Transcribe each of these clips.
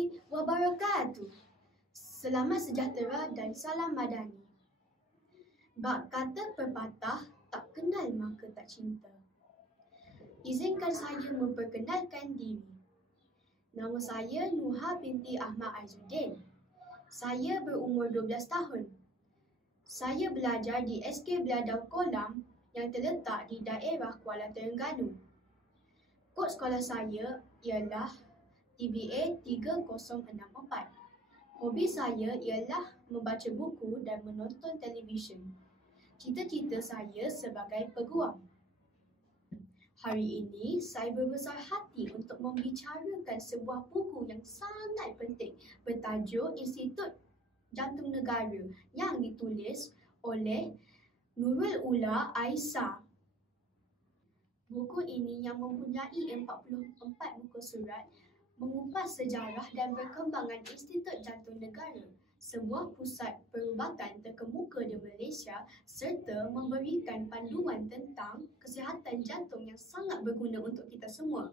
warahmatullahi wabarakatuh. Selamat sejahtera dan salam madani. Bak kata pepatah, tak kenal maka tak cinta. Izinkan saya memperkenalkan diri. Nama saya Nuha binti Ahmad Aizuddin. Saya berumur 12 tahun. Saya belajar di SK Beladau Kolam yang terletak di daerah Kuala Terengganu. Kod sekolah saya ialah TBA 3064. Hobi saya ialah membaca buku dan menonton televisyen. Cita-cita saya sebagai peguam. Hari ini saya berbesar hati untuk membicarakan sebuah buku yang sangat penting bertajuk Institut Jantung Negara yang ditulis oleh Nurul Ula Aisyah. Buku ini yang mempunyai 44 muka surat mengupas sejarah dan perkembangan Institut Jantung Negara, sebuah pusat perubatan terkemuka di Malaysia serta memberikan panduan tentang kesihatan jantung yang sangat berguna untuk kita semua.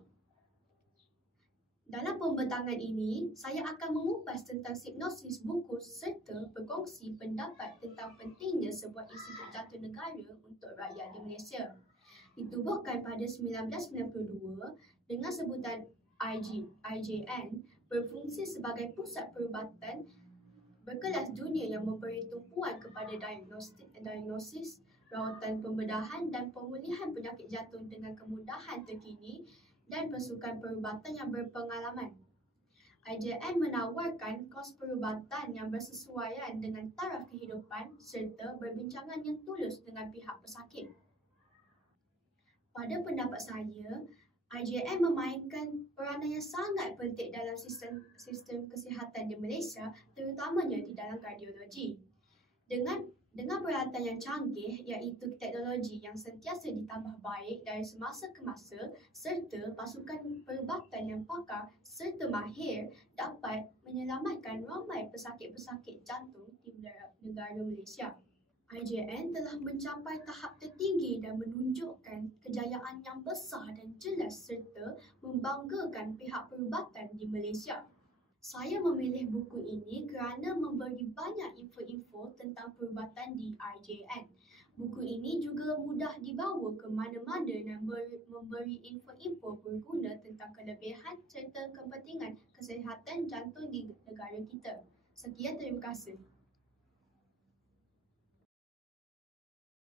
Dalam pembentangan ini, saya akan mengupas tentang sinopsis buku serta berkongsi pendapat tentang pentingnya sebuah Institut Jantung Negara untuk rakyat di Malaysia. Ditubuhkan pada 1992 dengan sebutan IJN, berfungsi sebagai pusat perubatan berkelas dunia yang memberi tumpuan kepada diagnosis, rawatan pembedahan dan pemulihan penyakit jantung dengan kemudahan terkini dan pasukan perubatan yang berpengalaman. IJN menawarkan kos perubatan yang bersesuaian dengan taraf kehidupan serta berbincangan yang tulus dengan pihak pesakit. Pada pendapat saya, IJN memainkan peranan yang sangat penting dalam sistem kesihatan di Malaysia, terutamanya di dalam kardiologi. Dengan peralatan yang canggih iaitu teknologi yang sentiasa ditambah baik dari semasa ke masa serta pasukan perubatan yang pakar serta mahir dapat menyelamatkan ramai pesakit-pesakit jantung di negara Malaysia. IJN telah mencapai tahap tertinggi dan menunjukkan kejayaan yang besar dan jelas serta membanggakan pihak perubatan di Malaysia. Saya memilih buku ini kerana memberi banyak info-info tentang perubatan di IJN. Buku ini juga mudah dibawa ke mana-mana dan memberi info-info berguna tentang kelebihan serta kepentingan kesihatan jantung di negara kita. Sekian, terima kasih.